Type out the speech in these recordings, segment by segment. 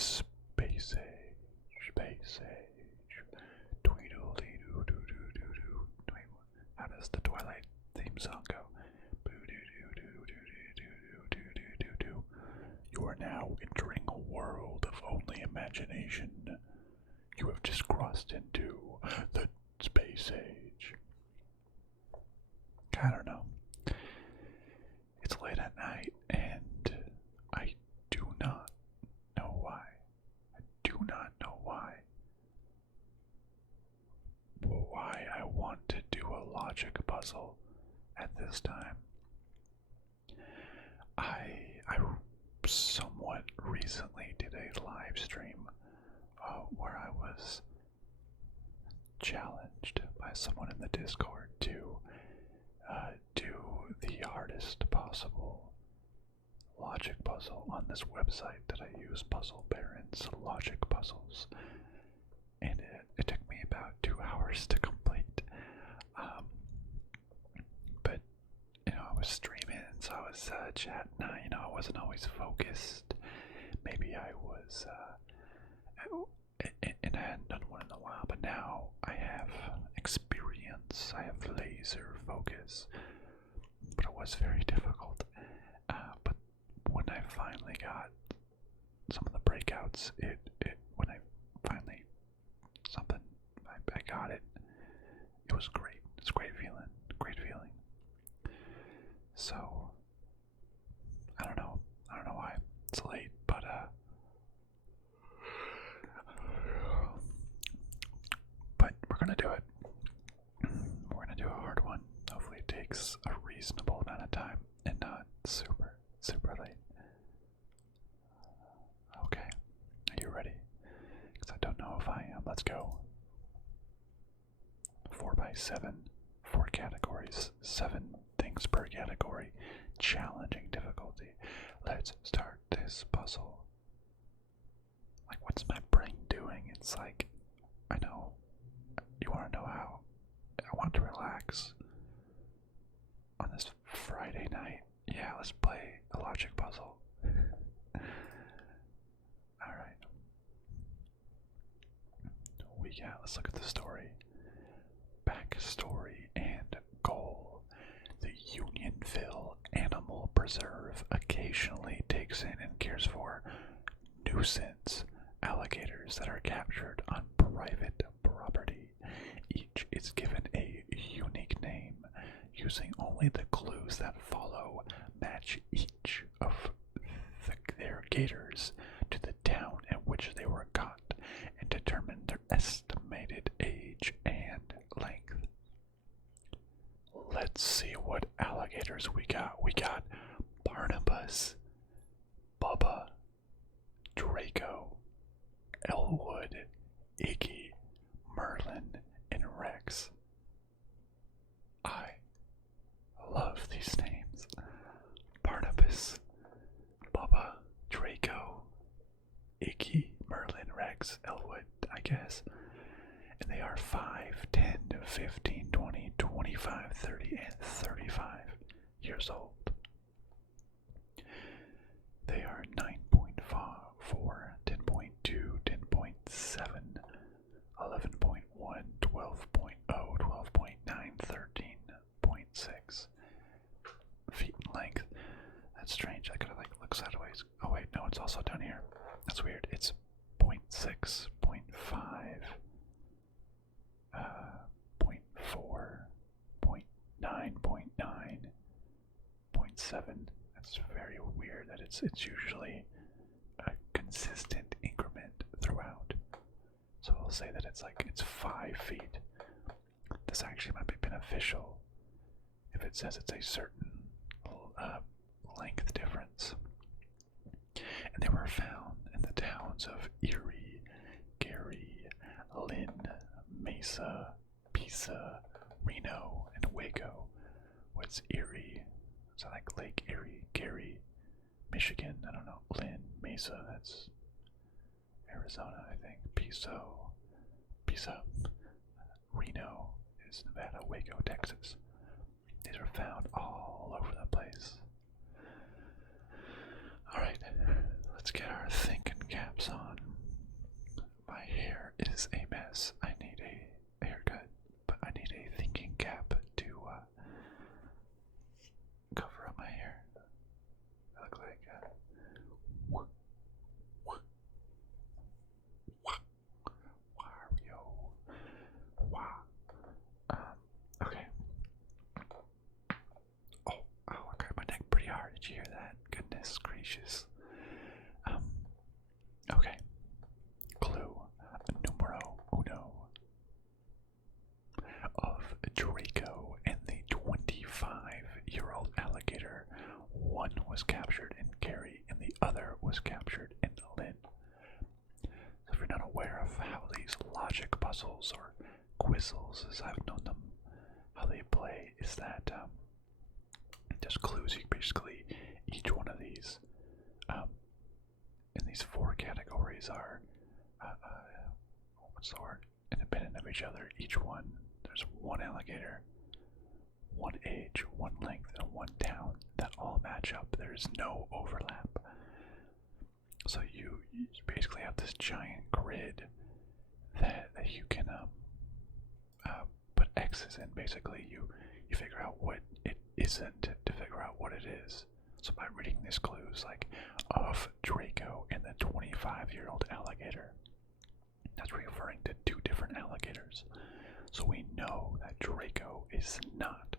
Space Age, Space Age, tweedledee-doo-doo-doo-doo-doo. How does the Twilight theme song go? Boo-doo-doo-doo-doo-doo-doo-doo-doo. You are now entering a world of only imagination. You have just crossed into the Space Age. I don't know. It's late at night, and I do not know why. I do not know why. Why I want to do a logic puzzle at this time. I somewhat recently did a live stream where I was challenged by someone in the Discord to do the hardest possible logic puzzle on this website that I use, Puzzle Baron's Logic Puzzles, and it took me about 2 hours to complete. But I was streaming, so I was chatting. I wasn't always focused. Maybe I was, and I hadn't done one in a while. But now I have experience. I have laser focus. But it was very difficult. But when I finally got some of the breakouts, when I finally I got it. It was great. It's a great feeling. Great feeling. So I don't know why it's late, but we're gonna do it. We're gonna do a hard one. Hopefully it takes a reasonable amount of time and not super late. Okay, are you ready? Because I don't know if I am. Let's go. 4x7, 4 categories, 7 things per category, challenging difficulty. Let's start this puzzle. Like, what's my brain doing? It's like, I know, you want to know how I want to relax on this Friday night. Yeah, let's play a logic puzzle. Alright. Let's look at the story. Backstory and goal. The Unionville Animal Preserve occasionally takes in and cares for nuisance alligators that are captured on private property. Each is given a unique name, using only the clues that follow match each of their gators to the town in which they were caught and determine their estimated age and length. Let's see what alligators we got. We got Barnabas, Bubba, Draco, Elwood, Iggy, Merlin, and Rex. I love these names. Barnabas, Bubba, Draco, Iggy, Merlin, Rex, Elwood, I guess. And they are 5, 10, 15, 20, 25, 30, and 35 years old. They are 9.4, 10.2, 10.7, 11.1, 12.0, 12.9, 13.6 feet in length. That's strange. I gotta look sideways. Oh wait, no, it's also down here. That's weird. It's 0.6, 0.5, 0.4, 0.9, 0.9, 0.7. That's very weird that it's usually a consistent increment throughout. So we'll say that it's 5 feet. This actually might be beneficial if it says it's a certain length difference. And they were found in the towns of Erie, Gary, Lynn, Mesa, Pisa, Reno, and Waco. What's Erie? Is that like Lake Erie, Gary, Michigan? I don't know. Lynn, Mesa, that's Arizona, I think. Pisa, Reno is Nevada, Waco, Texas. These are found all over the place. Alright, let's get our thinking caps on. is a mess. I need a haircut, but I need a thinking cap to cover up my hair. I look like Wario. Wow. Okay. Oh, I cracked my neck pretty hard. Did you hear that? Goodness gracious. Okay. Clue numero uno. Of Draco and the 25-year-old alligator, one was captured in Gary and the other was captured in Lynn. So if you're not aware of how these logic puzzles, or Quizzles as I've known them, how they play, is that there's clues. You basically, each one of these in these four categories are what's the word? Independent of each other. Each one, there's one alligator, one age, one length, and one town that all match up. There's no overlap. So you basically have this giant grid that you can put X's in. Basically, you figure out what it isn't to figure out what it is. So by reading these clues, like of Draco and the 25-year-old alligator, that's referring to two different alligators. So we know that Draco is not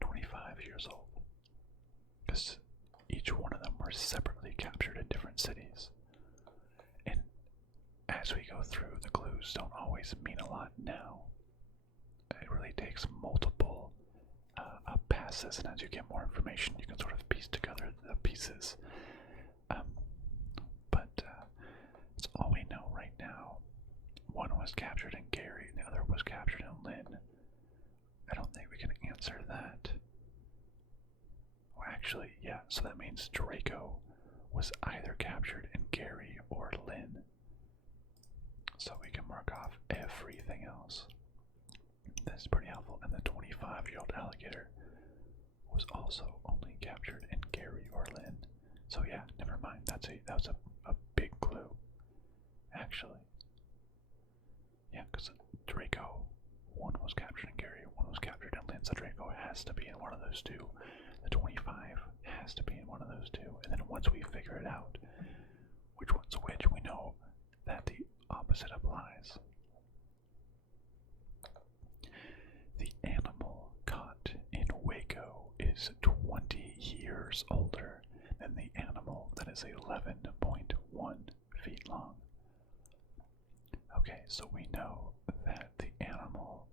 25 years old, because each one of them were separately captured in different cities. And as we go through, the clues don't always mean a lot now. It really takes multiple passes, and as you get more information, you can sort of piece together the pieces. But it's all we know right now. One was captured in Gary, and the other was captured in Lynn. I don't think we can answer that. Well, actually, yeah, so that means Draco was either captured in Gary or Lynn. So we can mark off everything else. This is pretty helpful. And the 25-year-old alligator was also only captured in Gary or Lynn. So yeah, never mind. That was a big clue, actually. Yeah, because Draco, one was captured in Gary, one was captured in Lynn, so Draco has to be in one of those two. The 25 has to be in one of those two. And then once we figure it out, which one's which, we know that the opposite applies. The animal caught in Waco is 20 years older than the animal that is 11.1 feet long. Okay, so we know that the animal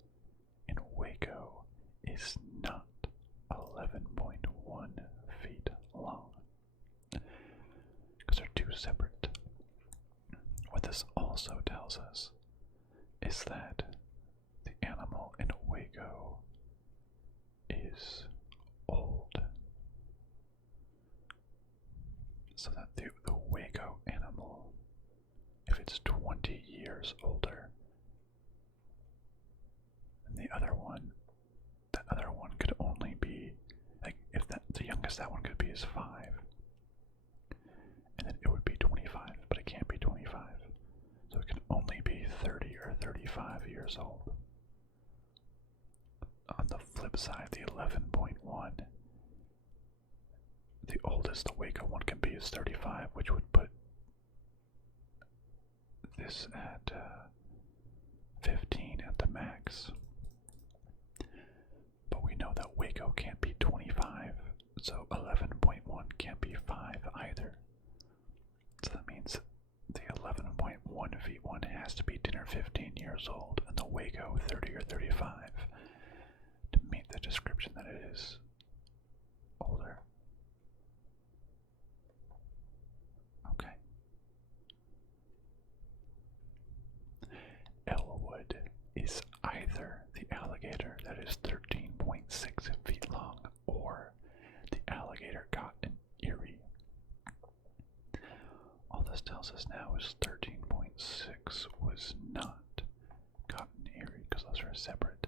in Waco is not 11.1 feet long, because they're two separate. What this also tells us is that the animal in Waco is old. So that the Waco animal, if it's 20 years older than the other one, that other one could only be, like, if that the youngest that one could be is 5. And then it would be 25, but it can't be 25. So it can only be 30 or 35 years old. On the flip side, the 11.1, the oldest the Waco one can be is 35, which would put this at 15 at the max. But we know that Waco can't be 25, so 11.1 can't be 5 either. So that means the 11.1 feet one has to be 10 or 15 years old, and the Waco 30 or 35 to meet the description that it is older. Okay. Elwood is either the alligator that is 13.6 feet long or the alligator caught in Erie. All this tells us now is 13.6 was not caught in Erie, because those are separate.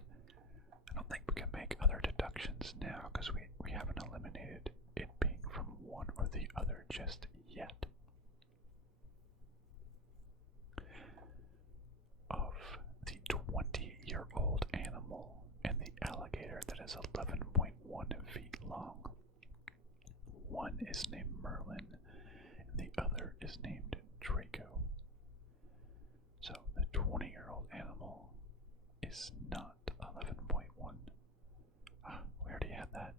I don't think we can make other deductions now, because we haven't eliminated it being from one or the other just yet. 20-year-old animal and the alligator that is 11.1 feet long. One is named Merlin, and the other is named Draco. So the 20-year-old animal is not 11.1. We already had that.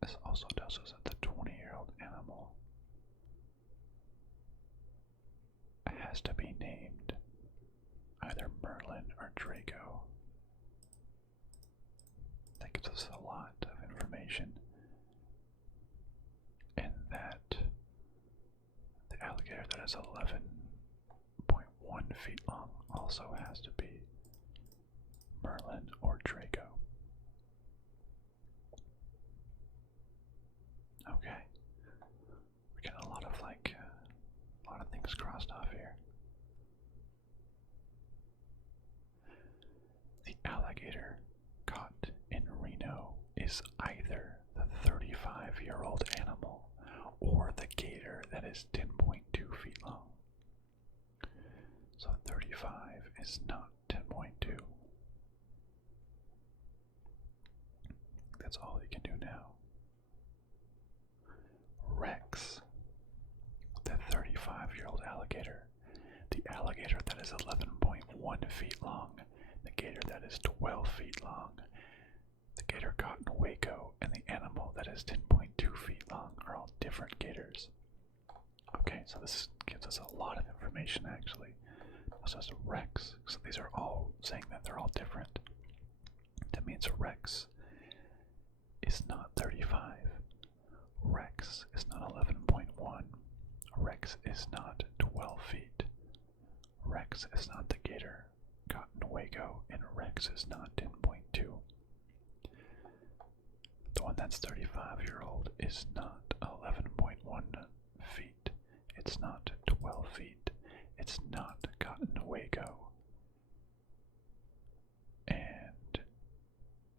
This also tells us that the 20-year-old animal has to be named either Merlin or Draco. That gives us a lot of information. And that the alligator that is 11.1 feet long also has to be Merlin or Draco. Okay. We're getting a lot of things crossed off here. The alligator caught in Reno is either the 35-year-old animal or the gator that is 10.2 feet long. So 35 is not 10.2. That's all you can do now. Rex, the 35-year-old alligator, the alligator that is 11.1 feet long, the gator that is 12 feet long, the gator caught in Waco, and the animal that is 10.2 feet long are all different gators. Okay, so this gives us a lot of information actually. This is Rex, so these are all saying that they're all different. That means Rex is not 35. Rex is not 11.1. Rex is not 12 feet. Rex is not the gator caught in Waco, and Rex is not 10.2. The one that's 35-year-old is not 11.1 feet. It's not 12 feet. It's not caught in Waco. And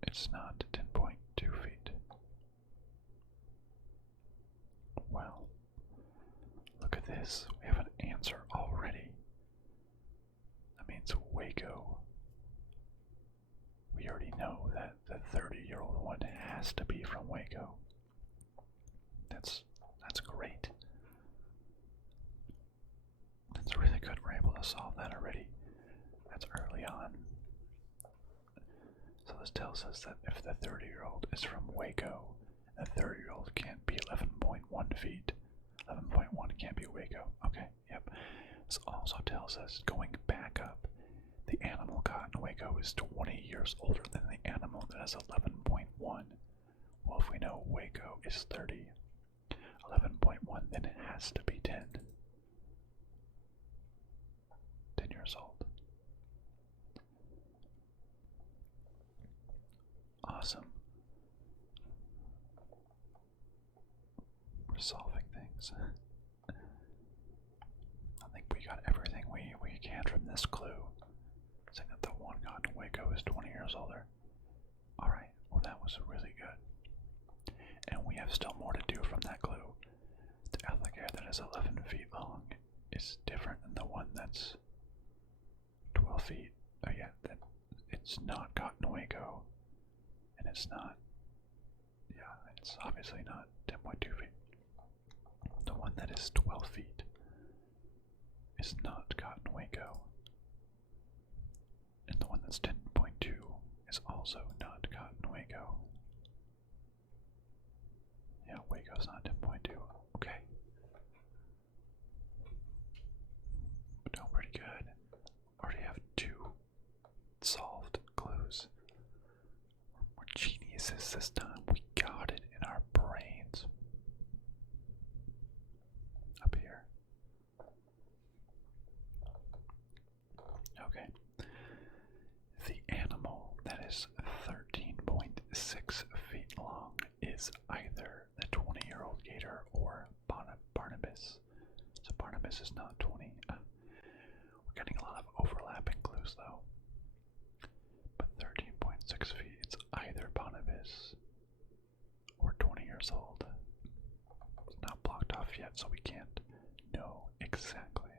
it's not 10.2 feet. Well, look at this. We have an answer already. That means Waco. We already know that the 30-year-old one has to be from Waco. That's great. That's really good. We're able to solve that already. That's early on. So this tells us that if the 30-year-old is from Waco, the 30-year-old can't be 11.1 feet. 11.1 can't be Waco. Okay, yep. This also tells us, going back up, the animal caught in Waco is 20 years older than the animal that is 11.1. Well, if we know Waco is 30, 11.1 then it has to be 10. 10 years old. Awesome. We're solving things. I think we got everything we can from this clue. Saying that the one caught in Waco is 20 years older. Alright, well that was really good. And we have still more to do from that clue. The alligator that is 11 feet long is different than the one that's 12 feet. Oh yeah, that it's not caught in Waco. And it's not, yeah, it's obviously not 10.2 feet. The one that is 12 feet is not caught in Waco. And the one that's 10.2 is also not caught in Waco. Yeah, Waco's not 10.2. Okay. We're doing pretty good. Already have 2 solved clues. We're geniuses this time. We got it in our brains. Up here. Okay. The animal that is 13.6 feet long is either the 20-year-old gator or Barnabas. So Barnabas is not 20. We're getting a lot of overlapping clues though. But 13.6 feet, it's either Barnabas or 20 years old. It's not blocked off yet, so we can't know exactly.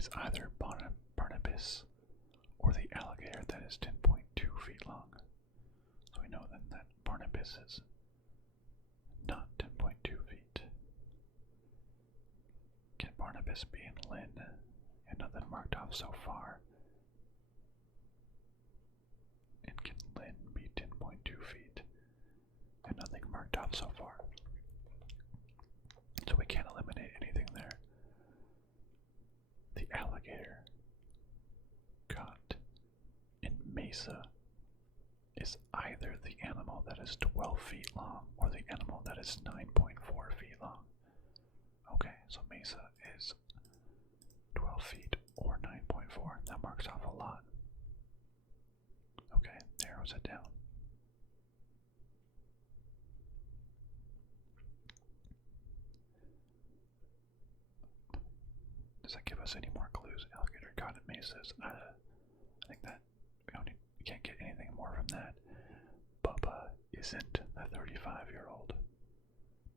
is either Barnabas or the alligator that is 10.2 feet long. So we know then that Barnabas is not 10.2 feet. Can Barnabas be in Lynn? And nothing marked off so far. And can Lynn be 10.2 feet? And nothing marked off so far. So we can't eliminate anything there. The alligator caught in Mesa is either the animal that is 12 feet long or the animal that is 9.4 feet long. Okay, so Mesa is 12 feet or 9.4. That marks off a lot. Okay, narrows it down. Does that give us any more clues? Alligator caught in Mesas. I think that we can't get anything more from that. Bubba isn't the 35-year-old.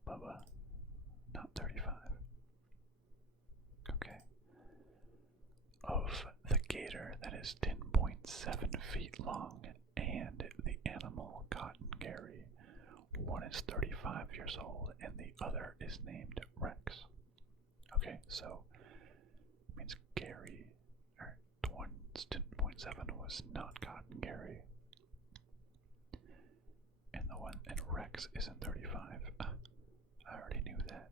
Bubba, not 35. Okay. Of the gator that is 10.7 feet long and the animal caught in Gary, one is 35 years old and the other is named Rex. Okay, so it means Gary, or the one's 10.7 was not caught in Gary. And the one, and Rex isn't 35. I already knew that.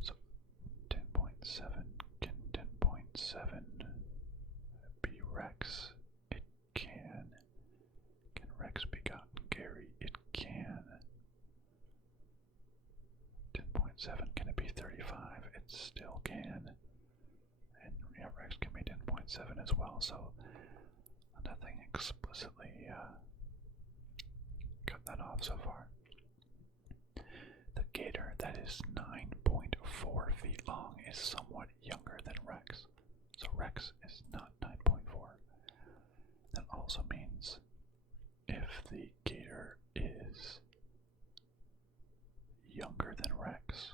So 10.7, can 10.7 be Rex? It can. Can Rex be gotten Gary? It can. 10.7, can it be 35? It still can. And yeah, Rex can be 10.7 as well, so nothing explicitly cut that off so far. The gator that is 9.4 feet long is somewhat younger than Rex. So Rex is not 9.4. That also means if the gator is younger than Rex,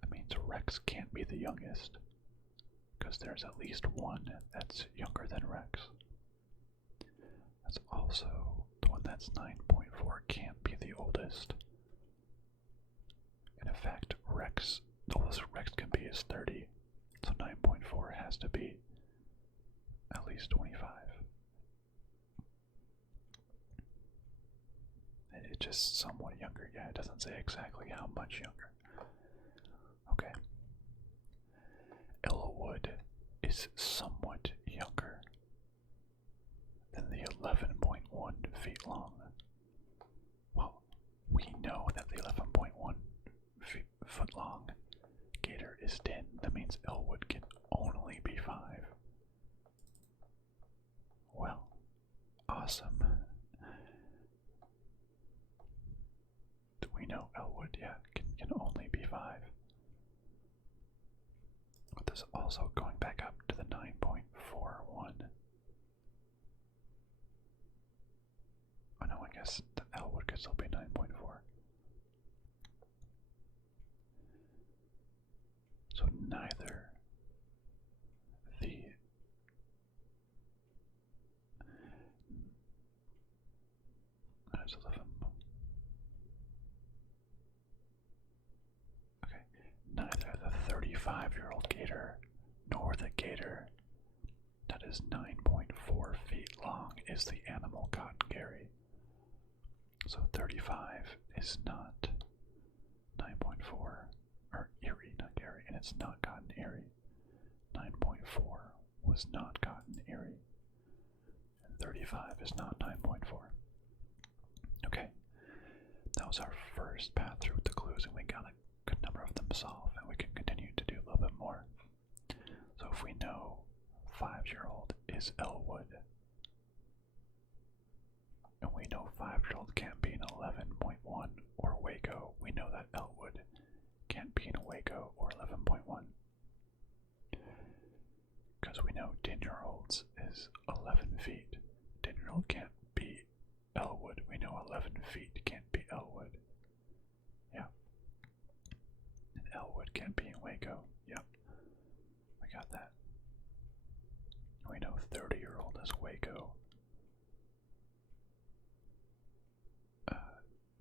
that means Rex can't be the youngest, because there's at least one that's younger than Rex. That's also the one that's 9.4 can't be the oldest. And in fact, the oldest Rex can be is 30, so 9.4 has to be at least 25. It's just somewhat younger. Yeah, it doesn't say exactly how much younger. Okay. Elwood is somewhat younger than the 11.1 feet long. Well, we know that the 11.1 foot long gator is 10. That means Elwood can only be 5. Well, awesome. We know Elwood, yeah, can only be 5. But this also going back up to the 9.41. Oh no, I guess the Elwood could still be 9.4. So neither the neither the 35-year-old gator nor the gator that is 9.4 feet long is the animal caught in Gary. So 35 is not 9.4, or Erie, not Gary, and it's not caught in Erie. 9.4 was not caught in Erie, and 35 is not 9.4. Okay, that was our first path through with the clues, and we got a good number of them solved, and we can continue to do a little bit more. So if we know 5-year-old is Elwood, and we know 5-year-old can't be an 11.1 or Waco, we know that Elwood can't be in a Waco or 11.1. Because we know 10-year-olds is 11 feet. 10-year-old can't be Elwood is Waco?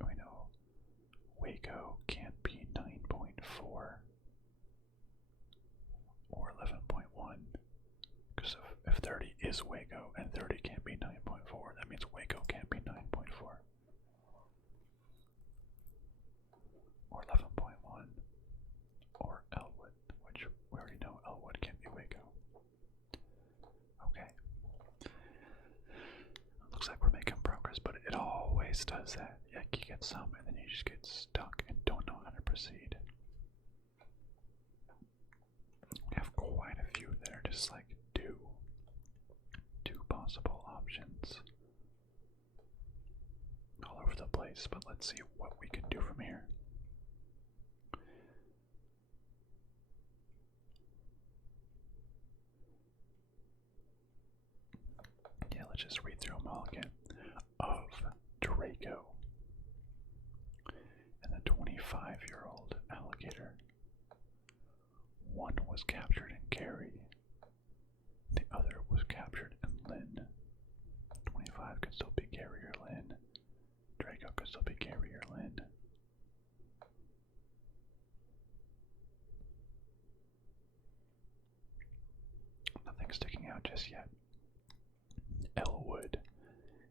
We know Waco can't be 9.4 or 11.1, because if 30 is Waco and 30 can't be 9.4, that means Waco can't be 9.4 or 11.1 or Elwood, which we already know Elwood can't be Waco. Okay. Looks like we're making progress, but it always does that. Yeah, you get some and then you just get stuck and don't know how to proceed. We have quite a few that are just like two possible options all over the place, but let's see what we can do from here. Yeah, let's just read through them all again. Of Draco and the 25-year-old alligator. One was captured in Cary. The other was captured in Lynn. 25 could still be Cary or Lynn. Draco could still be Cary or Lynn. Nothing sticking out just yet. Elwood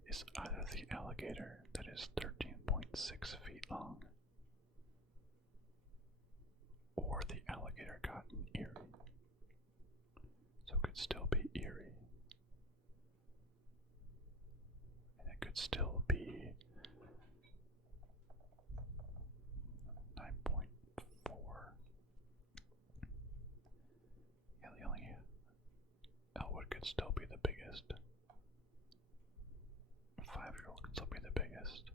is either the alligator that is 13.6 feet long or the alligator caught in Erie. So it could still be Erie. And it could still be 9.4. Yeah, the only Elwood could still be the biggest. 5-year-old could still be the biggest.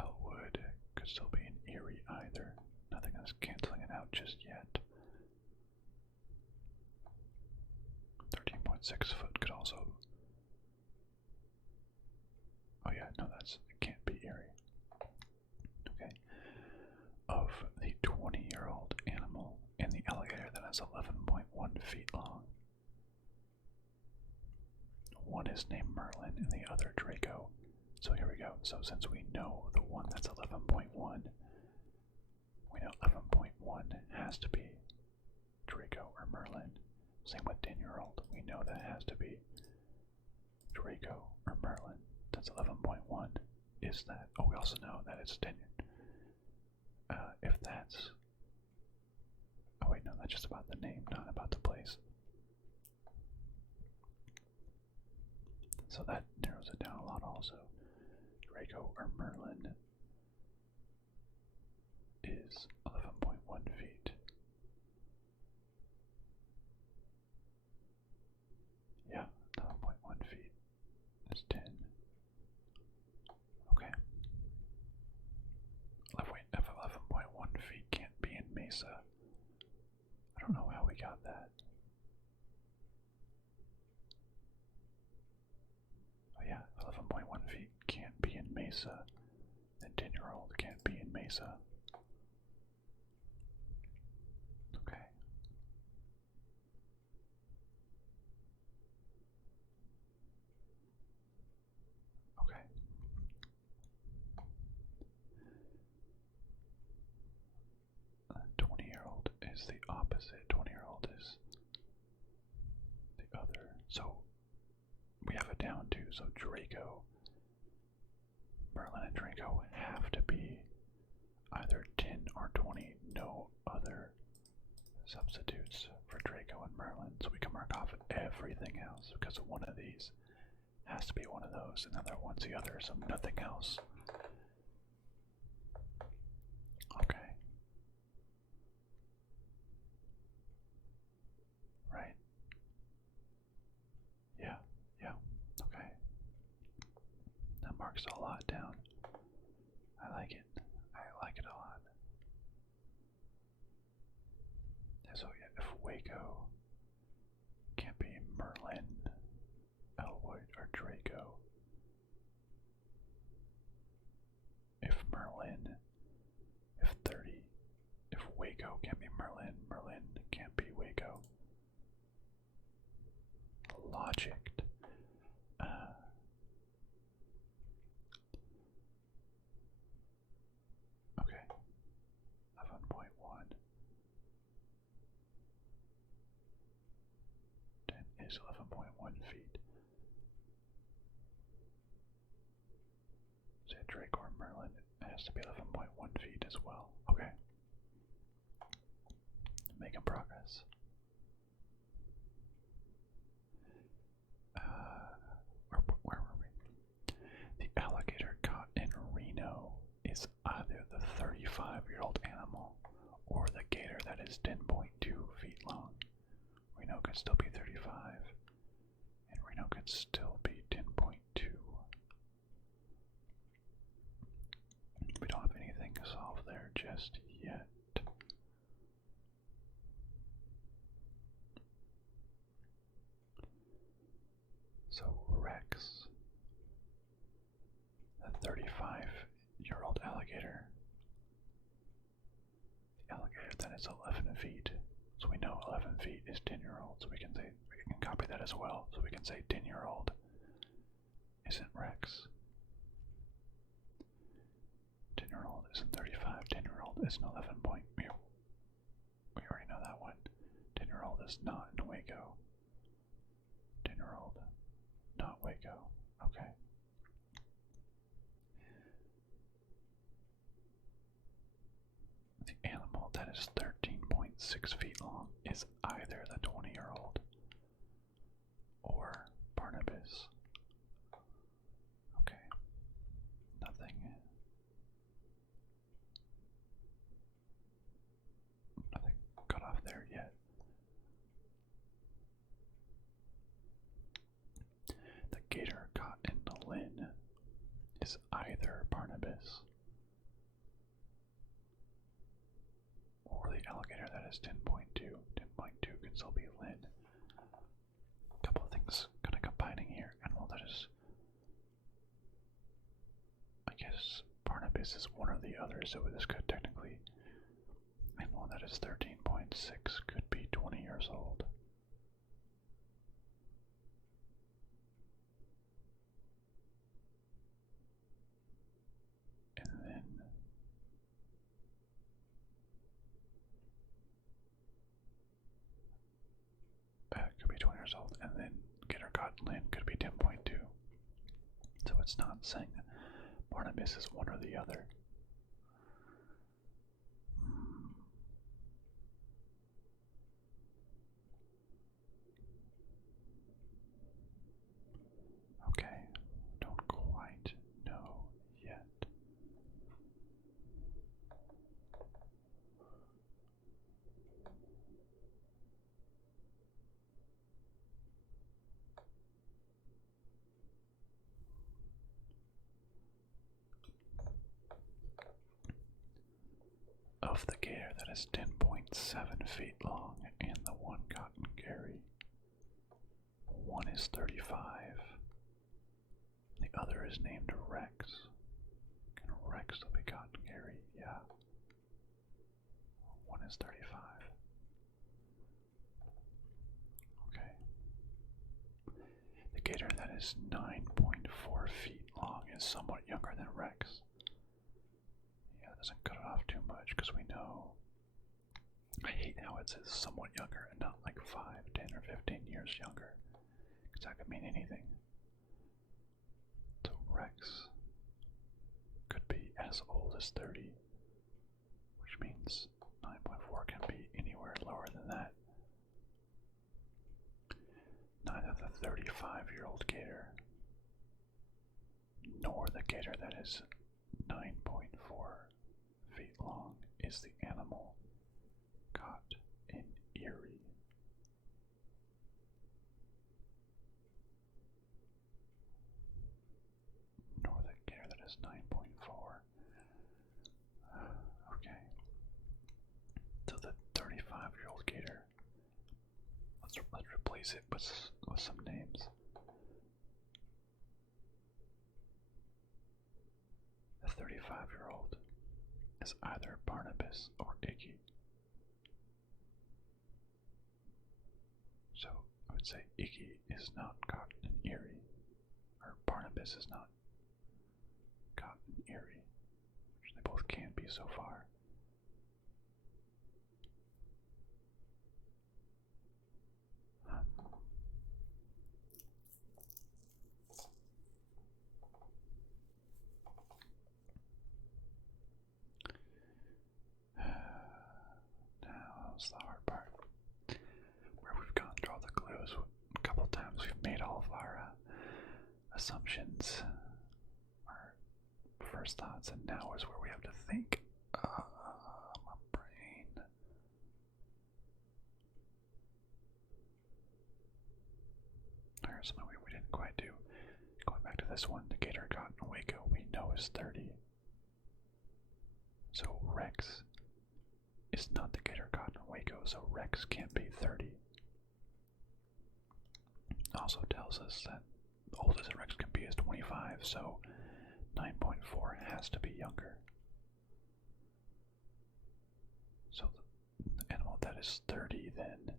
Elwood could still be in Erie either. Nothing is canceling it out just yet. 13.6 foot could also. Oh yeah, no, it can't be Erie. Okay. Of the 20-year-old animal and the alligator that is 11.1 feet long. One is named Merlin and the other Draco. So here we go. So since we know the one that's 11.1, we know 11.1 has to be Draco or Merlin. Same with 10-year-old. We know that has to be Draco or Merlin. That's 11.1. Is that? Oh, we also know that it's 10. If that's. Oh, wait, no, that's just about the name, not about the place. So that narrows it down a lot also. Draco or Merlin is 11.1 feet. Yeah, 11.1 feet is 10. Okay. Wait, if 11.1 feet can't be in Mesa, I don't know how we got that. Oh yeah, 11.1 feet can't be in Mesa, then 10-year-old can't be in Mesa. Okay. Okay. 20-year-old is the opposite. 20-year-old is the other. So we have it down to, so Draco, Merlin and Draco have to be either 10 or 20. No other substitutes for Draco and Merlin. So we can mark off everything else because one of these has to be one of those, and the other one's the other, so nothing else. Okay. Right. Yeah, yeah, okay. That marks a lot down. I like it. I like it a lot. So yeah, if Waco can't be Merlin, Elwood, or Draco. If Merlin, if 30, if Waco can't be Merlin, Merlin can't be Waco. Logic. 11.1 feet. Say Drake or Merlin, it has to be 11.1 feet as well. Okay. Making progress. Where were we? The alligator caught in Reno is either the 35-year-old animal or the gator that is 10.2 feet long. Reno could still be 35, and Reno could still be 10.2. We don't have anything to solve there just yet. So Rex, the 35-year-old alligator, the alligator that is 11 feet. So we know 11 feet is 10-year-old, so we can copy that as well. So we can say 10-year-old isn't Rex. 10-year-old isn't 35. 10-year-old isn't 11 point. We already know that one. 10-year-old is not in Waco. 10-year-old, not Waco. Okay. The animal that is 13.6 feet long is either the 20-year-old or Barnabas. Okay. Nothing cut off there yet. The gator caught in the Lynn is either Barnabas or the alligator that is 10.2. 10.2 can still be Lynn. A couple of things kind of combining here. Animal that is, I guess Barnabas is one or the other, so this could technically, animal that is 13.6 could be 20 years old. And then could be 20 years old, and then Gator Lynn could be 10.2. So it's not saying Barnabas is one or the other. Okay, don't quite know yet. Of the gator that is 10.7 feet long and the one caught in Gary, one is 35. The other is named Rex. Can Rex still be caught in Gary? Yeah. One is 35. Okay. The gator that is 9.4 feet long is somewhat younger than Rex. Yeah, that doesn't cut it off too much because we know. I hate how it says somewhat younger and not like 5, 10, or 15 years younger. Because that could mean anything. So Rex could be as old as 30, which means 9.4 can be anywhere lower than that. Neither the 35-year-old gator nor the gator that is 9.4 feet long is the animal caught in Erie. Nor the gator that is 9.4. Okay. So the 35-year-old gator, let's replace it with some names. The 35-year-old is either Barnabas or Iggy. So I would say Iggy is not caught in Erie, or Barnabas is not caught in Erie, which they both can be so far. assumptions, our first thoughts, and now is where we have to think. My brain. There's something we didn't quite do. Going back to this one, the gator caught in Waco we know is 30. So Rex is not the gator caught in Waco, so Rex can't be 30. Also tells us that the oldest Rex can be is 25, so 9.4 has to be younger. So the animal that is 30 then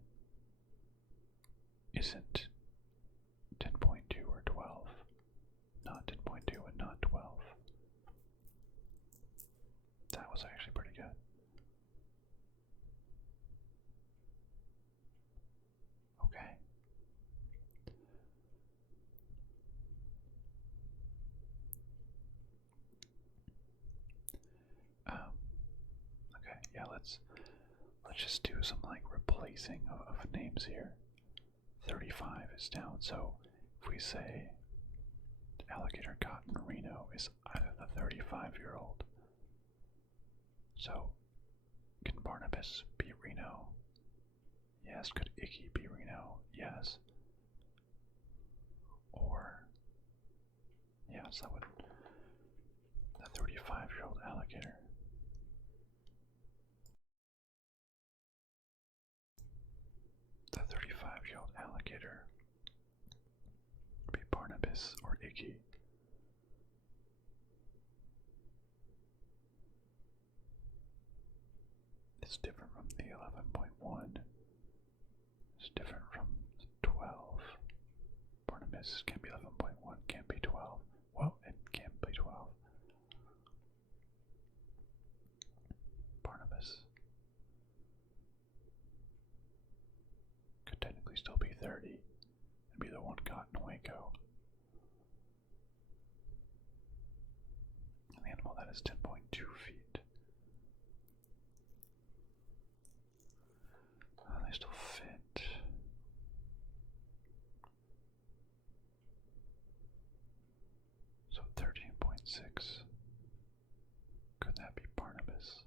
isn't 10.2 or 12. Not 10.2 and not 12. That was actually pretty good. Okay. Okay, yeah, let's just do some like replacing of names here. 35 is down, so if we say Alligator caught in Reno is either the 35-year-old. So can Barnabas be Reno? Yes. Could Icky be Reno? Yes. Or yes, that would the 35-year-old alligator. The 35-year-old alligator would be Barnabas or Icky. It's different from the 11.1. It's different from 12. Barnabas can't be 11.1, can't be 12. Well, it can't be 12. Barnabas could technically still be 30 and be the one caught in Waco. An animal that is 10.2 feet. They still fit. So 13.6. Could that be Barnabas?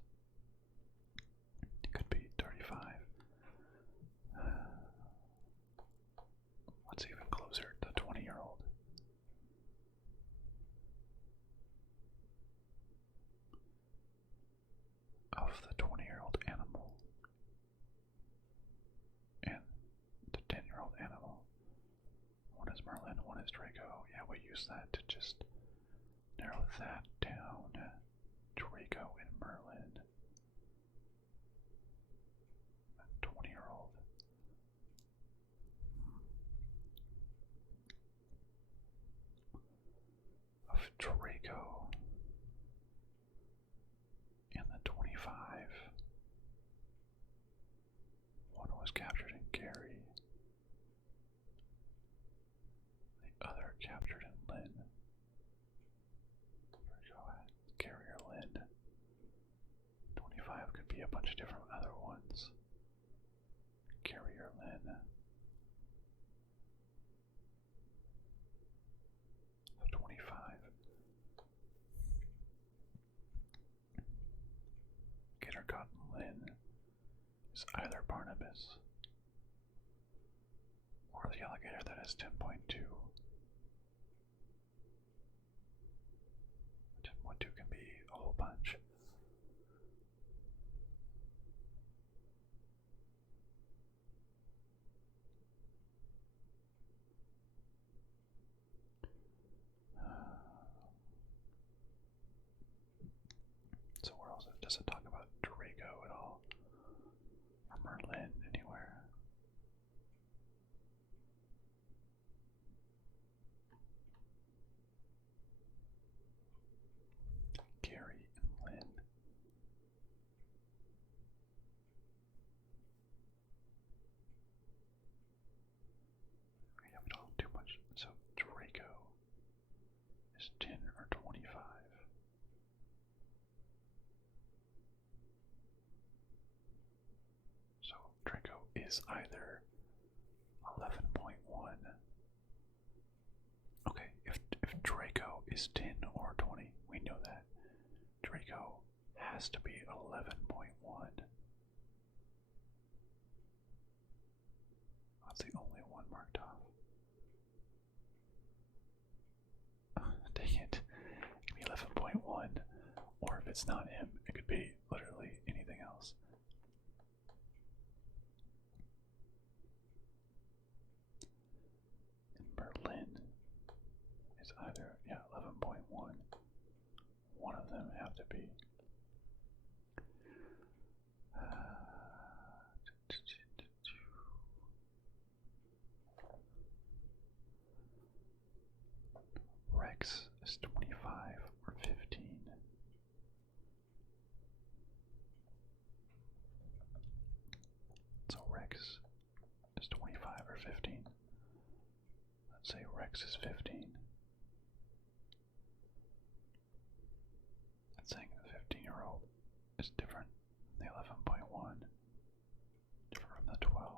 It could be 35. What's even closer? The 20-year-old. Of the 20-year-old animal and the 10-year-old animal. One is Merlin, one is Draco. Yeah, we use that to just narrow that down. Draco and Merlin. 20-year-old. Of Draco and the 25. One was captured in Gary. The other captured in Lynn. Gary or Lynn. 25 could be a bunch of different other ones. Gary or Lynn. So 25. Gator caught in Lynn is either Barnabas or the alligator that is 10.2. 10.2 can be a whole bunch. So where else does it talk about Draco at all? Or Merlin anywhere? Gary and Lynn. Yeah, we don't have too much. So Draco is 10 or 25. So Draco is either 11.1. Okay, if Draco is 10 or 20. We know that. Draco has to be 11.1. That's the only one marked off. Dang it. Give me 11.1. Or if it's not him, it could be literally anything else. In Berlin is either, 11.1. One of them have to be. Rex is 25 or 15. So Rex is 25 or 15. Let's say Rex is 15. That's saying the 15-year-old is different than the 11.1, different from the 12,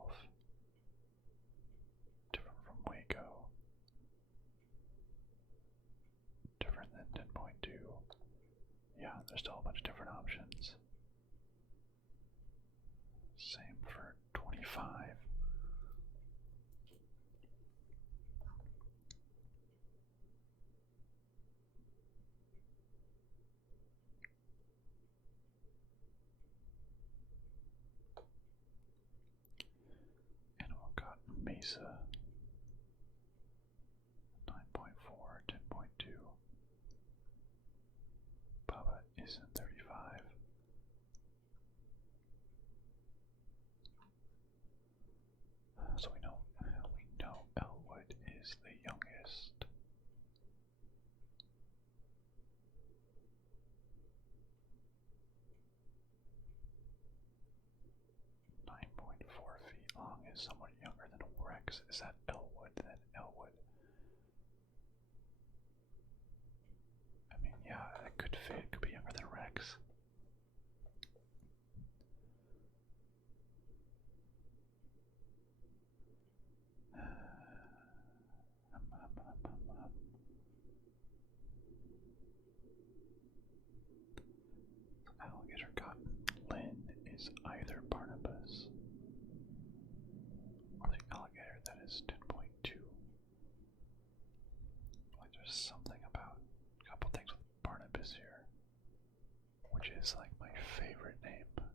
different from Waco, different than 10.2. Yeah, there's still a bunch of different options. Same for 25. Animal Cotton Mesa 9.4, 10.2. Baba isn't 35. So we know Elwood is the youngest. 9.4 feet long is somewhat younger than Rex. Is that Elwood? Then Elwood. I mean, yeah, it could fit. It could be younger than Rex. Alligator Cotton Lynn is either Barnabas or the alligator that is 10.2. Like there's something about a couple things with Barnabas here, which is like my favorite name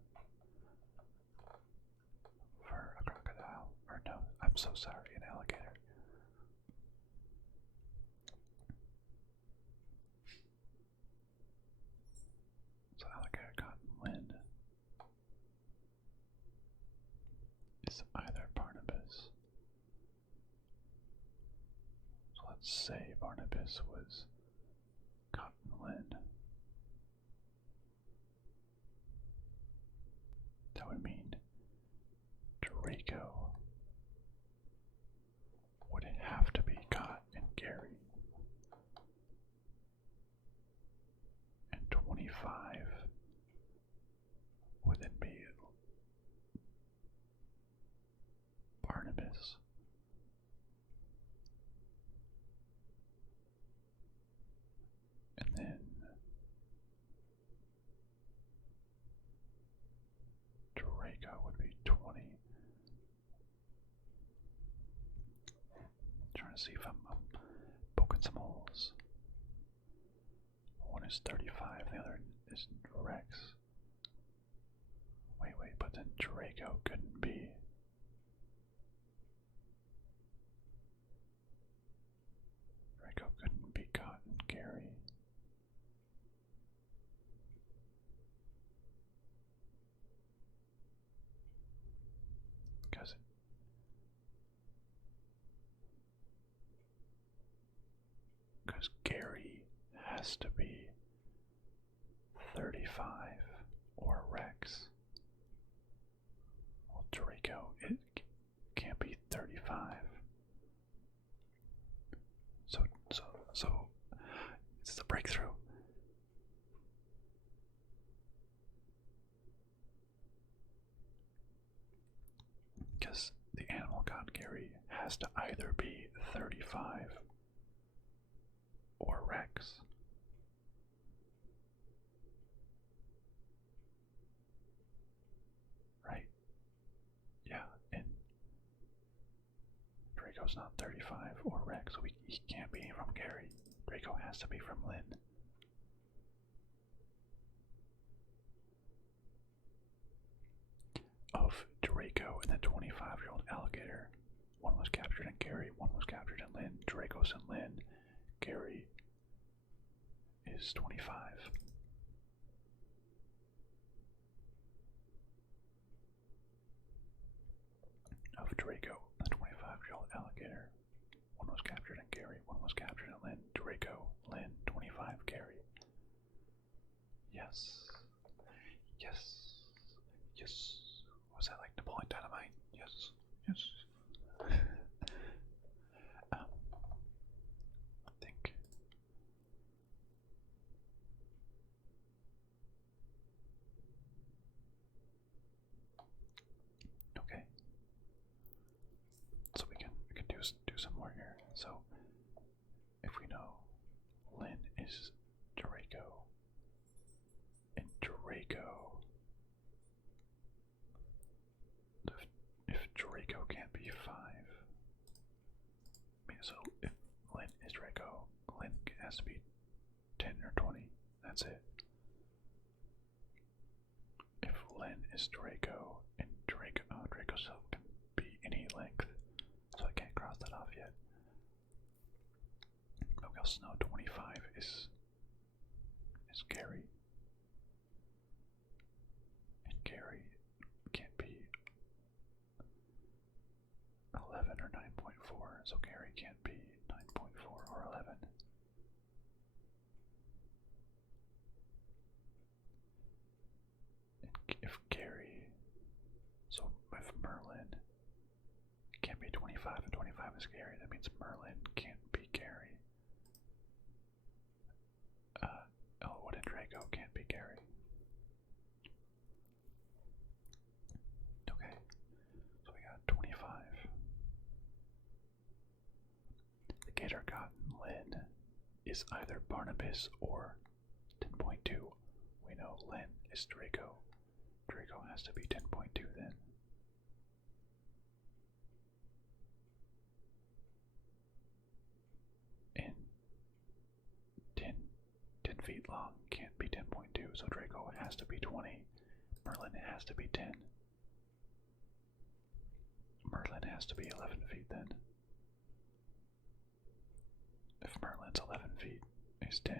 for a crocodile. Or no, I'm so sorry, an alligator. So Alligator Cotton Lynn is either Barnabas. So let's say Barnabas was Cotton Lynn. That would mean Draco would have to be Cot and Gary. And 25 would then be Barnabas. And then Draco would be 20. Trying to see if I'm poking some holes. One is 35, the other is Rex. Wait, but then Draco couldn't be. Draco couldn't be Cotton Gary. Because Gary has to be 35 or Rex. Well, Draco, it can't be 35. So it's the breakthrough. Because the animal god Gary has to either be 35 Draco's not 35 or Rex, so he can't be from Gary. Draco has to be from Lynn. Of Draco and the 25-year-old alligator, one was captured in Gary, one was captured in Lynn. Draco's in Lynn. Gary is 25. Of Draco, the 25-year-old alligator, one was captured in Gary, one was captured in Lynn. Draco, Lynn, 25, Gary. Yes. Yes. Yes. Was that like Napoleon Dynamite? Yes. Yes. I think. Okay. So we can do some more here. So if we know Lynn is Draco and Draco, if Draco can't be 5, I mean, so if Lynn is Draco, Lynn has to be 10 or 20. That's it. If Lynn is Draco and Draco self can be any length, so I can't cross that off yet. But we also know 25 is Gary. And Gary can't be 11 or 9.4, so Gary can't be 9.4 or 11. And if Gary, so if Merlin can't be 25 and 25 is Gary, that means Merlin can't be Gary. Elwood and Draco can't be Gary. Okay, so we got 25. The Gator Cotton Lynn is either Barnabas or 10.2. We know Lynn is Draco. Draco has to be 10.2 then. And 10 feet long can't be 10.2, so Draco has to be 20. Merlin has to be 10. Merlin has to be 11 feet then. If Merlin's 11 feet, is 10.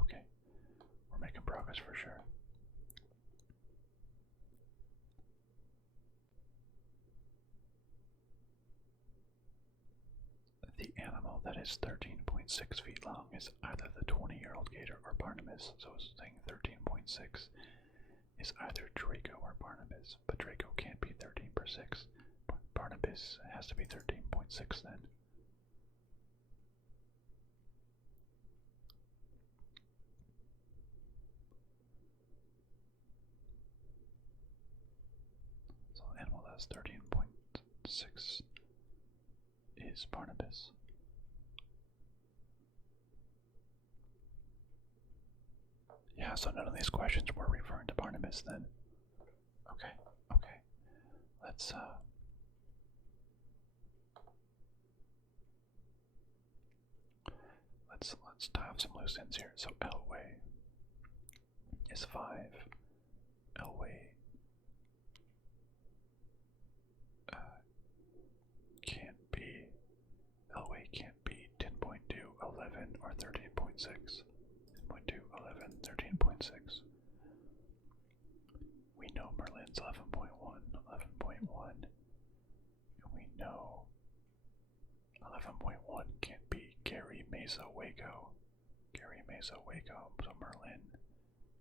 Okay, we're making progress for sure. The animal that is 13.6 feet long is either the 20-year-old gator or Barnabas, so it's saying 13.6 is either Draco or Barnabas, but Draco can't be 13.6. Barnabas has to be 13.6 then. So the animal that's 13.6 is Barnabas. Yeah, so none of these questions were referring to Barnabas then. Okay. Let's tie up some loose ends here. So Elway is 5. Elway can't be 10.2, 11, or 13.6. 10.2, 11, 13.6. We know Merlin's 11.1, 11.1, and we know 11.1 can't be Gary, Mesa, Waco. Gary, Mesa, Waco. So Merlin,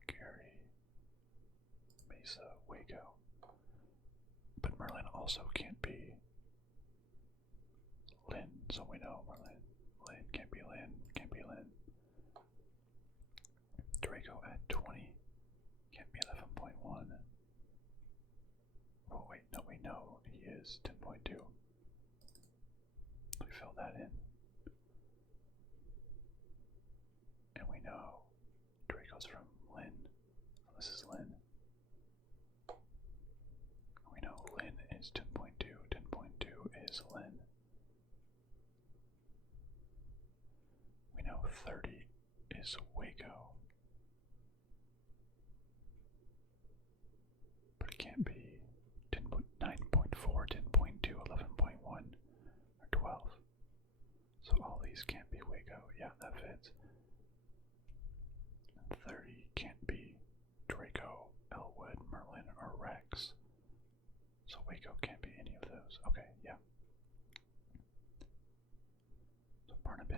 Gary, Mesa, Waco. But Merlin also can't be Lynn, so we know Merlin. Lynn can't be Lynn, can't be Lynn. Draco at 20 can't be 11.1. Oh wait, no, we know he is 10.2. We fill that in. And we know Draco's from Lynn. This is Lynn.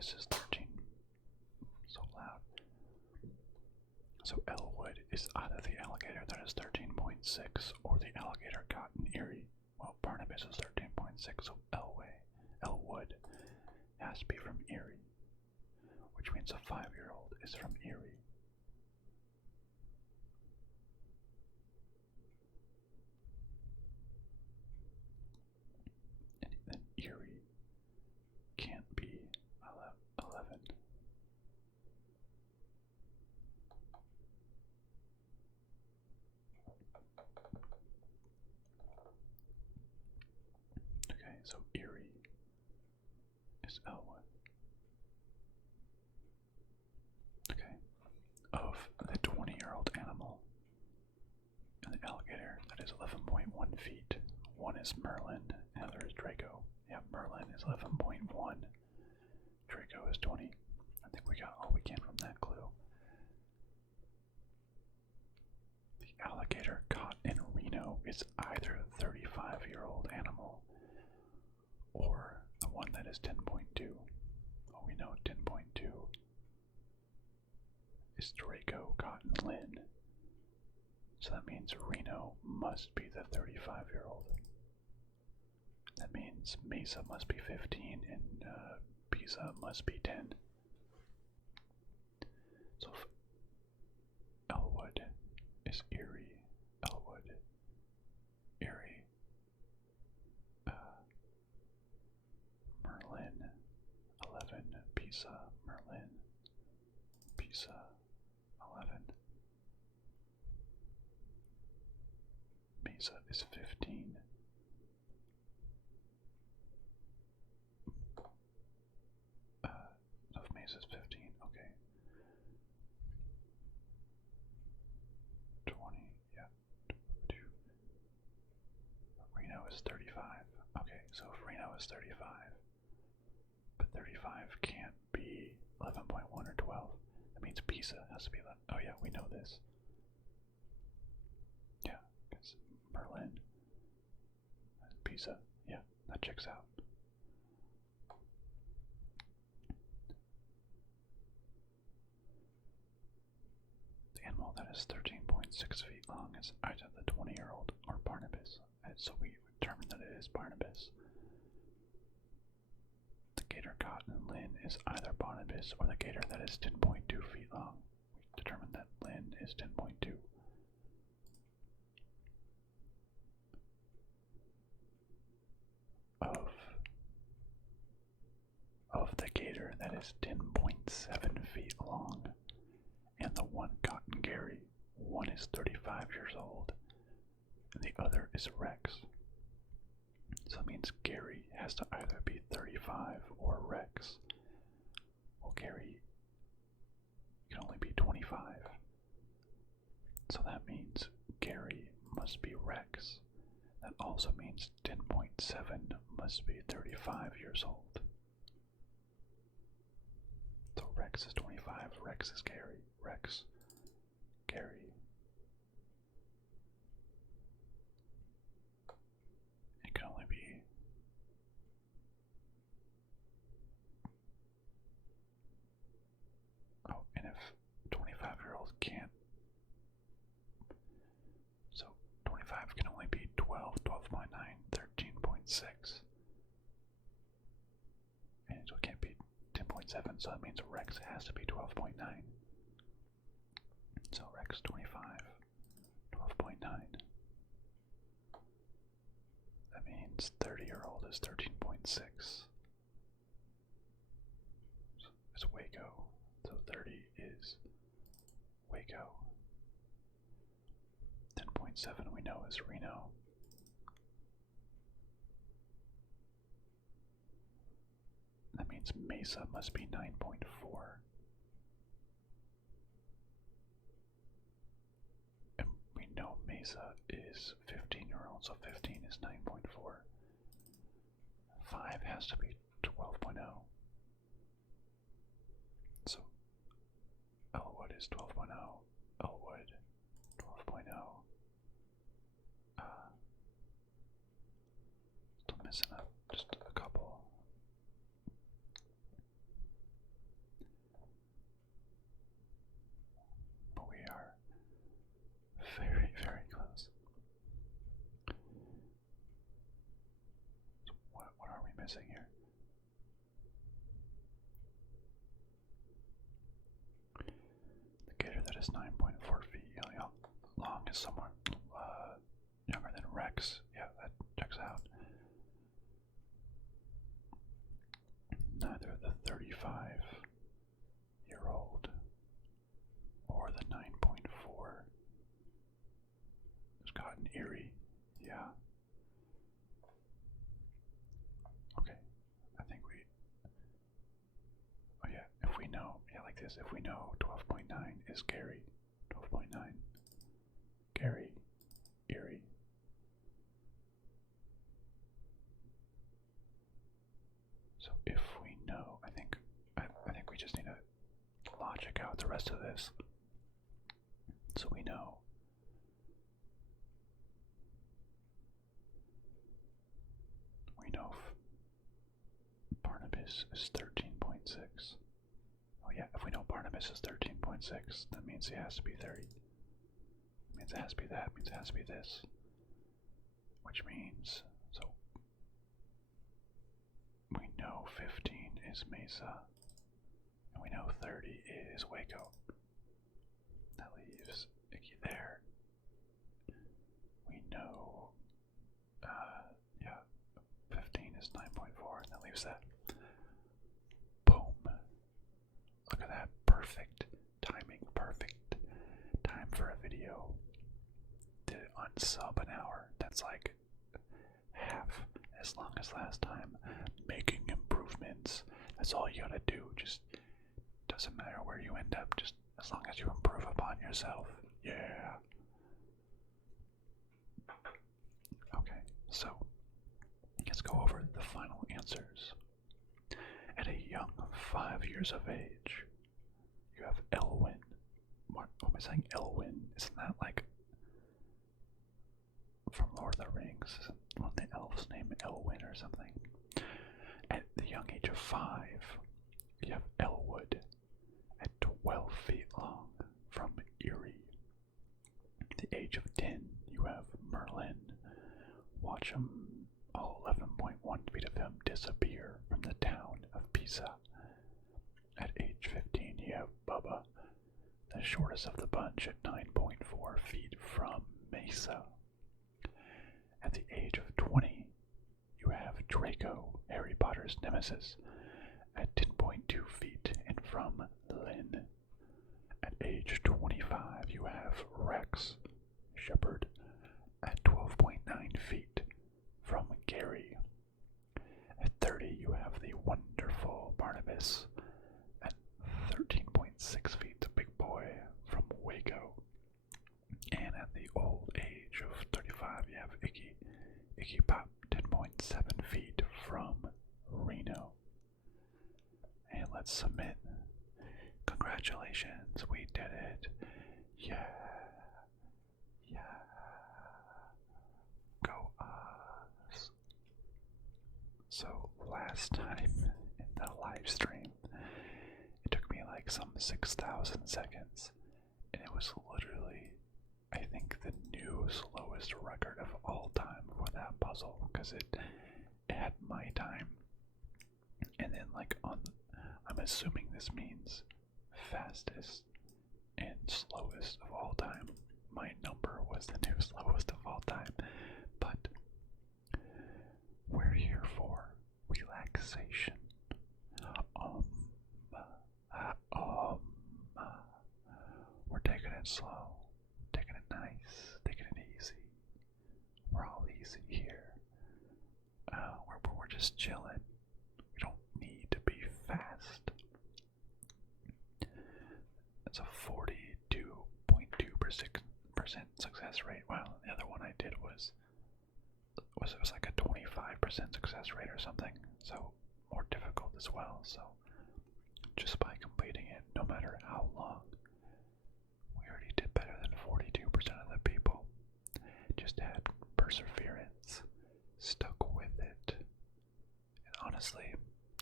Barnabas is 13. So loud. So Elwood is either the alligator that is 13.6 or the alligator caught in Erie. Well, Barnabas is 13.6, so Elwood has to be from Erie, which means a 5-year-old is from Erie. And then Erie can't be 11. Okay, so Erie is Elwood. Okay, of the 20-year-old animal and the alligator that is 11.1 feet, one is Merlin and the other is Draco. Yeah, Merlin is 11.1, Draco is 20. I think we got all we can from that clue. The alligator caught in Reno is either a 35-year-old animal or the one that is 10.2. Oh, we know 10.2 is Draco caught in Lynn. So that means Reno must be the 35-year-old. That means Mesa must be 15 and Pisa must be 10. So if Elwood is Erie, Elwood, Erie, Merlin, 11, Pisa, Merlin, Pisa, 11. Mesa is 15. If Mesa is 15, okay. 20, yeah. 2. Reno is 35. Okay, so if Reno is 35, but 35 can't be 11.1 or 12, that means Pisa has to be 11. Oh yeah, we know this. Yeah, because Merlin, Pisa, yeah, that checks out. The animal that is 13.6 feet long is either the 20-year-old or Barnabas, and so we determined that it is Barnabas. The gator caught in Lynn is either Barnabas or the gator that is 10.2 feet long. We determined that Lynn is 10.2. Of the gator that is 10.7 feet long and the one caught in Gary, one is 35 years old and the other is Rex. So that means Gary has to either be 35 or Rex. Well, Gary can only be 25. So that means Gary must be Rex. That also means 10.7 must be 35 years old. So Rex is 25, Rex is Gary, Rex, Gary. It can only be and if 25-year-olds can't, so 25 can only be 12, 12.9, 13.6. And so it can't be 10.7, so that means Rex has to be 12.9. So Rex 25, 12.9. That means 30-year-old is 13.6. It's Waco. So 30 is Waco. 10.7 we know is Reno. That means Mesa must be 9.4. And we know Mesa is 15-year-old, so 15 is 9.4. 5 has to be 12.0. So Elwood is 12.0. Elwood 12.0. Still missing just a couple. eerie. Yeah. Okay. I think we. Oh yeah. If we know, yeah, like this. If we know 12.9 is Gary. 12.9. Gary. Eerie. So if we know, I think we just need to logic out the rest of this. So we know Barnabas is 13.6. Oh yeah, if we know Barnabas is 13.6, that means he has to be 30. It means it has to be that, means it has to be this. Which means, so we know 15 is Mesa, and we know 30 is Waco. That leaves Icky there. We know, yeah, 15 is 9.4, and that leaves that. Boom. Look at that. Perfect timing. Perfect time for a video. Did it on sub an hour. That's like half as long as last time. Making improvements. That's all you gotta do. Just doesn't matter where you end up. Just as long as you improve upon yourself. Yeah. Okay, so let's go over the final answers. At a young 5 years of age, you have Elwyn. What am I saying? Elwyn? Isn't that like from Lord of the Rings? Isn't one of the elves named Elwyn or something? At the young age of 5, you have Elwood. At 12 feet long, from Erie. At the age of 10, you have Merlin. Watch him, all 11.1 feet of him, disappear from the town of Pisa. At age 15, you have Bubba, the shortest of the bunch, at 9.4 feet from Mesa. At the age of 20, you have Draco, Harry Potter's nemesis, at 10.2 feet and from Lynn. At age 25, you have Rex, Shepherd, at 12.9 feet from Gary. At 30, you have the wonderful Barnabas, at 13.6 feet, the big boy, from Waco. And at the old age of 35, you have Iggy Pop, 10.7 feet from Reno. And let's submit. Congratulations, we did it. Yeah. Yeah. Go us. So last time in the live stream, it took me like some 6,000 seconds, and it was literally, I think, the new slowest record of all time for that puzzle, because it had my time. And then like I'm assuming this means fastest and slowest of all time. My number was the new slowest of all time, but we're here for relaxation. We're taking it slow, taking it nice, taking it easy. We're all easy here. We're just chilling. We don't need to be fast. That's a 42.2% success rate. Wow, the other one I did was like a 25% success rate or something. So more difficult as well. So just by completing it, no matter how long, we already did better than 42% of the people. Just had perseverance, stuck with it, and honestly,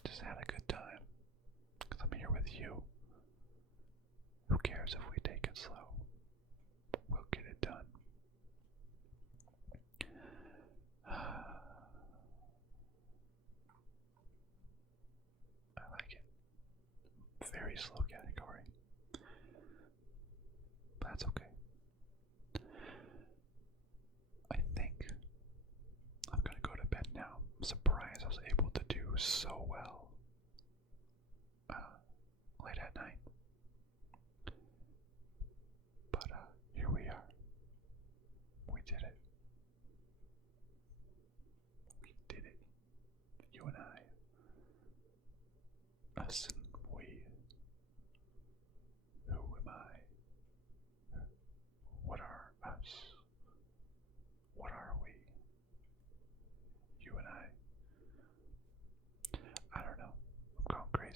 just had a good time. Because I'm here with you. Who cares if we take it slow? We'll get it done. I like it. Very slow category. But that's okay. I think I'm gonna go to bed now. I'm surprised I was able to do so well late at night. But here we are. We did it.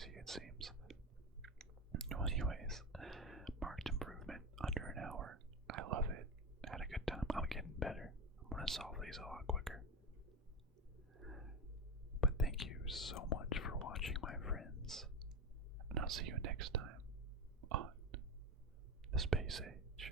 easy, it seems. Well, anyways, marked improvement, under an hour. I love it. Had a good time. I'm getting better. I'm gonna solve these a lot quicker. But thank you so much for watching, my friends. And I'll see you next time on the Space Age.